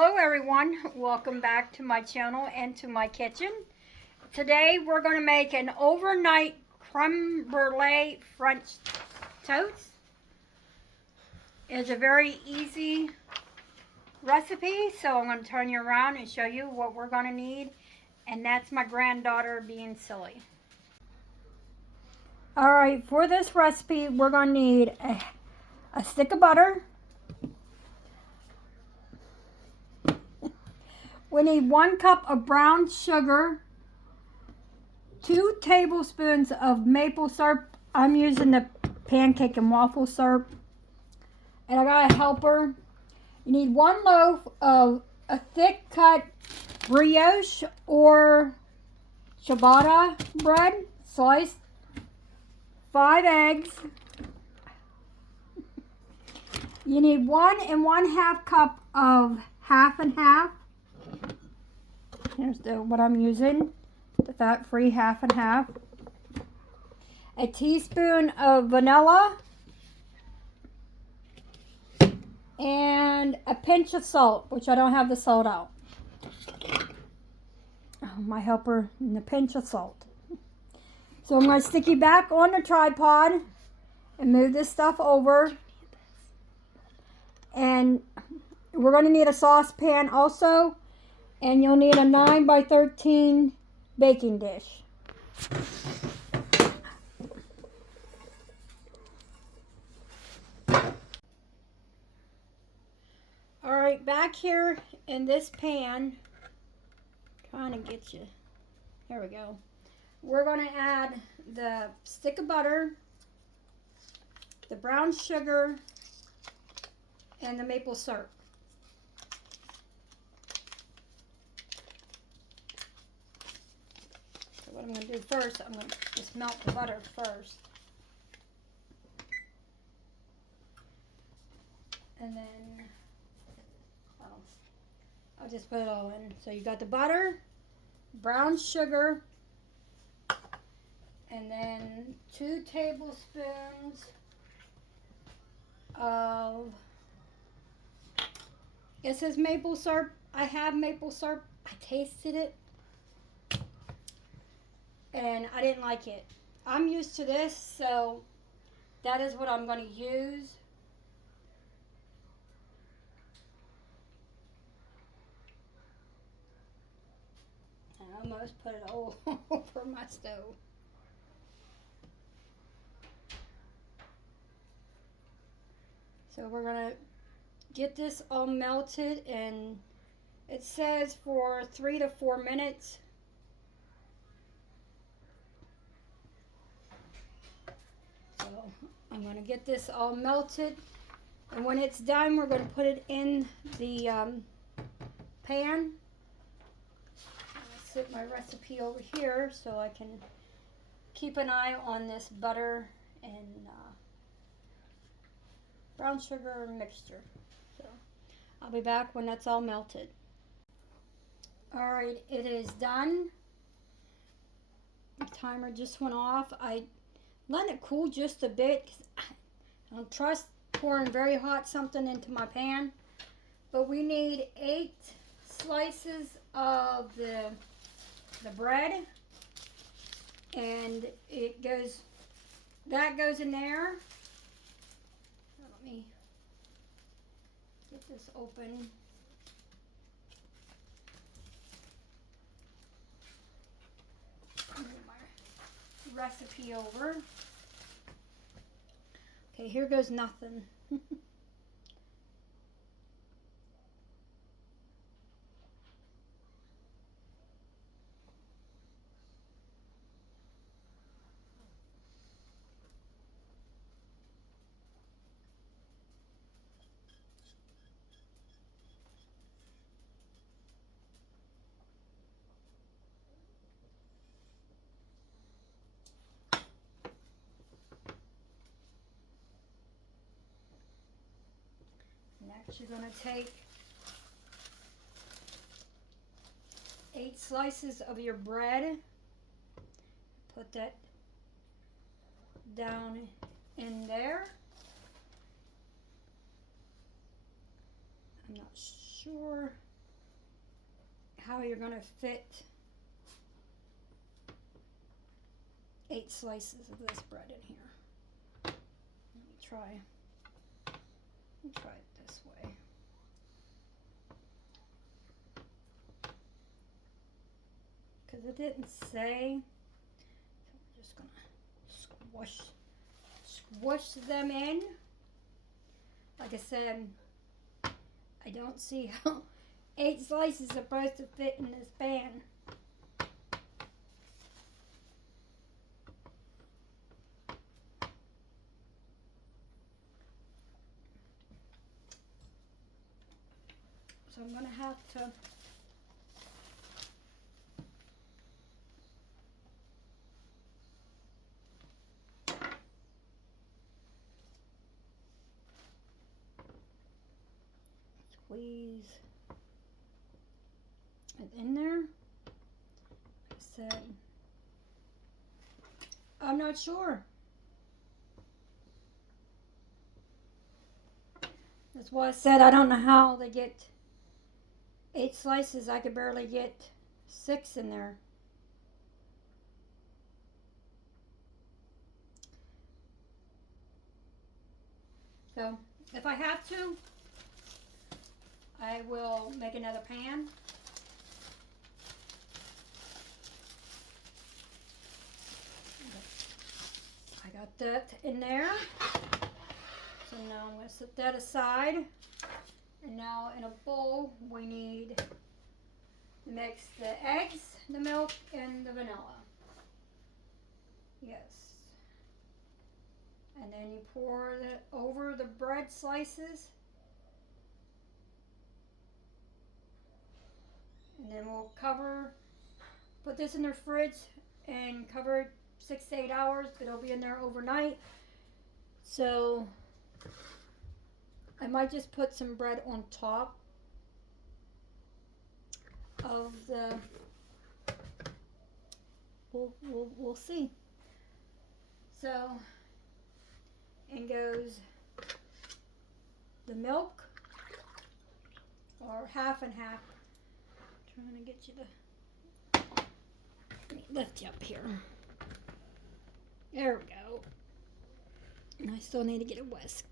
Hello everyone, welcome back to my channel and to my kitchen. Today we're going to make an overnight creme brulee French toast. It's a very easy recipe, so I'm going to turn you around and show you what we're going to need, and that's my granddaughter being silly. Alright, for this recipe we're going to need a stick of butter. We need 1 cup of brown sugar, 2 tablespoons of maple syrup. I'm using the pancake and waffle syrup. And I got a helper. You need 1 loaf of a thick cut brioche or ciabatta bread, sliced, 5 eggs. You need 1 1/2 cup of half and half. Here's what I'm using, the fat-free half and half. A teaspoon of vanilla. And a pinch of salt, which I don't have the salt out. Oh, my helper, and a pinch of salt. So I'm going to stick you back on the tripod and move this stuff over. And we're going to need a saucepan also. And you'll need a 9 by 13 baking dish. Alright, back here in this pan, trying to get you, here we go. We're going to add the stick of butter, the brown sugar, and the maple syrup. What I'm going to do first, I'm going to just melt the butter first. And then, I'll just put it all in. So you got the butter, brown sugar, and then 2 tablespoons of, it says maple syrup. I have maple syrup. I tasted it. And I didn't like it. I'm used to this, so that is what I'm going to use. I almost put it all over my stove. So we're going to get this all melted, and it says for 3 to 4 minutes. So I'm going to get this all melted, and when it's done we're going to put it in the pan. I'll set my recipe over here so I can keep an eye on this butter and brown sugar mixture. So I'll be back when that's all melted. Alright, it is done. The timer just went off. I let it cool just a bit, 'cause I don't trust pouring very hot something into my pan. But we need 8 slices of the bread, and that goes in there. Let me get this open. Move my recipe over. Okay, here goes nothing. Next, you're going to take 8 slices of your bread, put that down in there. I'm not sure. how you're going to fit 8 slices of this bread in here. Let me try it this way. Because it didn't say, so we're just going to squish them in. Like I said, I don't see how 8 slices are supposed to fit in this pan. So I'm going to have to squeeze it in there. Like I said, I'm not sure. That's why I said I don't know how they get 8 slices. I could barely get 6 in there. So if I have to, I will make another pan. I got that in there. So now I'm going to set that aside. And now in a bowl we need to mix the eggs, the milk, and the vanilla. Yes. And then you pour it over the bread slices. And then we'll put this in the fridge and cover it 6 to 8 hours, but it'll be in there overnight. So I might just put some bread on top of the, we'll see. So in goes the milk, or half and half. I'm trying to get you the, let me lift you up here. There we go. And I still need to get a whisk.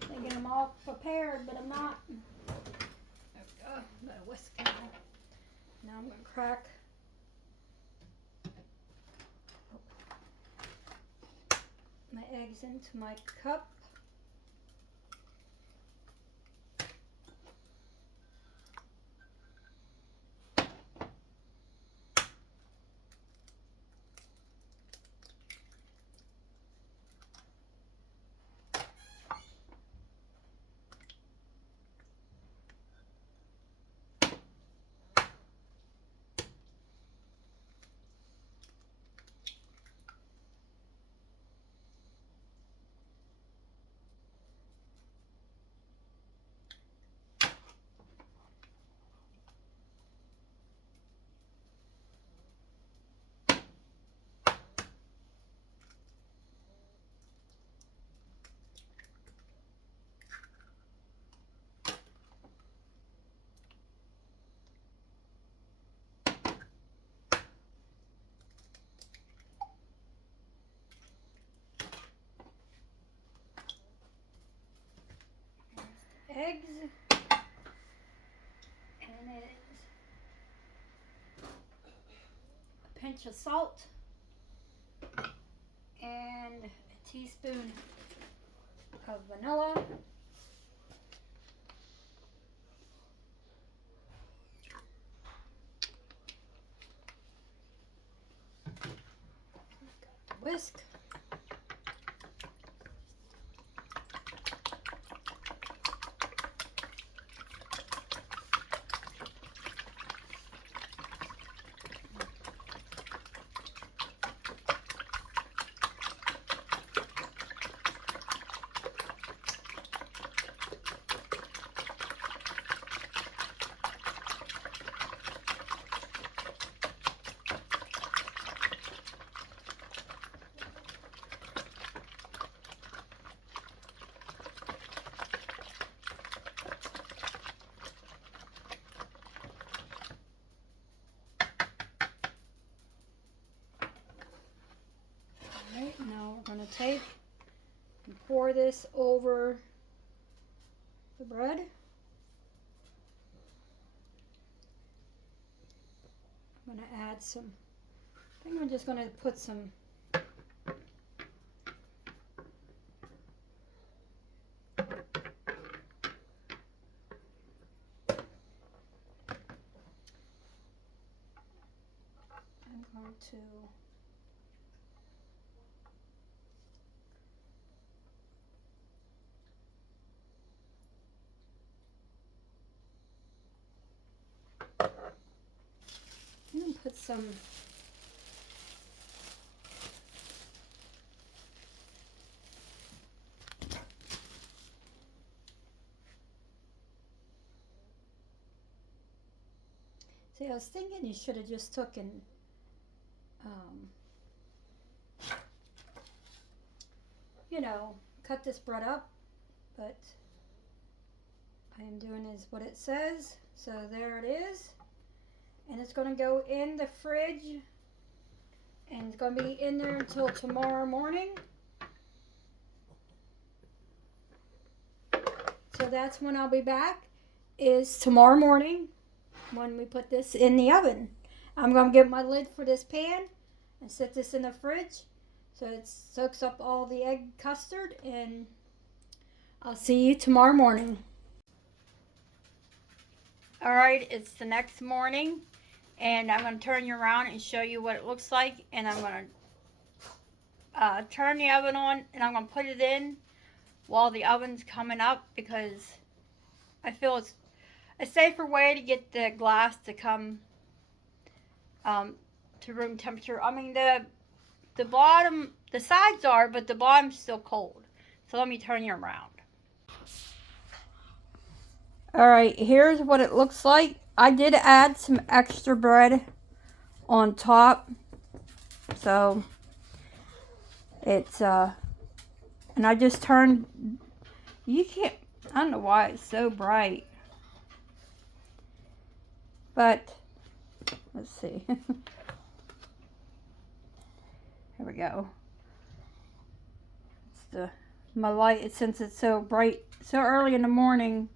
Thinking I'm all prepared, but I'm not. There we go. Got a whisk now. Now I'm going to crack my eggs into my cup. Eggs, and it is a pinch of salt and a teaspoon of vanilla. Whisk. take and pour this over the bread. I'm going to add some, I think I'm just going to put some I'm going to put some See, I was thinking you should have just took and you know, cut this bread up, but I am doing is what it says. So there it is, and it's going to go in the fridge, and it's going to be in there until tomorrow morning. So that's when I'll be back, is tomorrow morning when we put this in the oven. I'm going to get my lid for this pan and set this in the fridge so it soaks up all the egg custard, and I'll see you tomorrow morning. Alright, it's the next morning, and I'm going to turn you around and show you what it looks like, and I'm going to turn the oven on, and I'm going to put it in while the oven's coming up, because I feel it's a safer way to get the glass to come to room temperature. I mean, the bottom, the sides are, but the bottom's still cold. So let me turn you around. Alright, here's what it looks like. I did add some extra bread on top. So it's and I just turned, you can't, I don't know why it's so bright. But let's see. Here we go. It's my light, since it's so bright so early in the morning.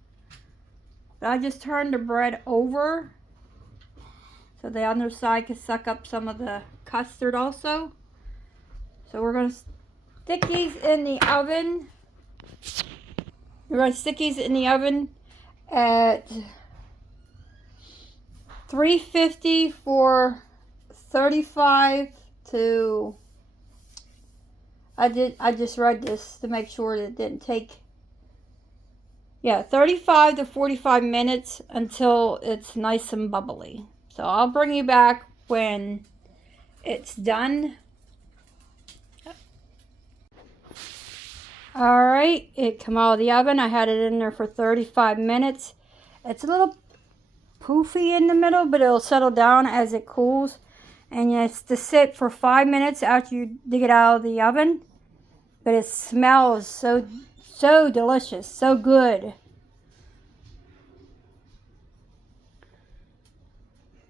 But I just turned the bread over so the underside can suck up some of the custard also. So we're going to stick these in the oven. We're going to stick these in the oven at 350 for 35 to, I just read this to make sure that it didn't take, 35 to 45 minutes until it's nice and bubbly. So I'll bring you back when it's done. Alright, it came out of the oven. I had it in there for 35 minutes. It's a little poofy in the middle, but it'll settle down as it cools. And it's to sit for 5 minutes after you dig it out of the oven. But it smells so delicious, so good.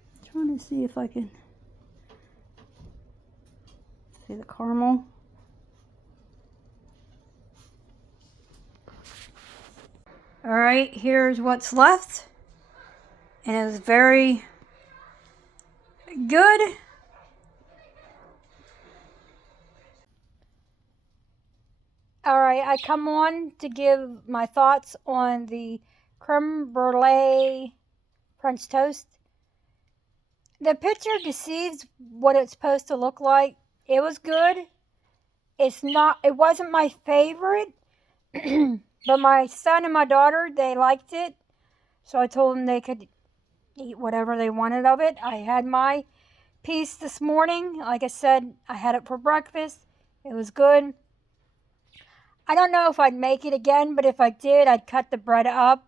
I'm trying to see if I can see the caramel. Alright, here's what's left. And it was very good. Alright, I come on to give my thoughts on the creme brulee French toast. The picture deceives what it's supposed to look like. It was good. It wasn't my favorite. But my son and my daughter, they liked it. So I told them they could eat whatever they wanted of it. I had my piece this morning. Like I said, I had it for breakfast. It was good. I don't know if I'd make it again, but if I did, I'd cut the bread up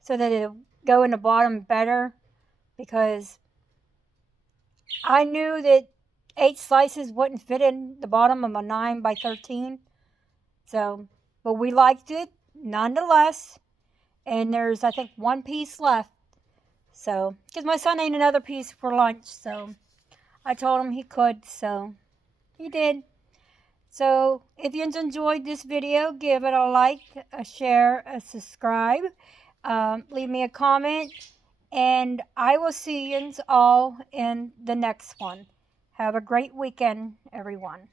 so that it'll go in the bottom better, because I knew that 8 slices wouldn't fit in the bottom of a 9 by 13. So, but we liked it nonetheless. And there's, I think, 1 piece left. So, because my son ate another piece for lunch, so I told him he could, so he did. So if you enjoyed this video, give it a like, a share, a subscribe. Leave me a comment. And I will see you all in the next one. Have a great weekend, everyone.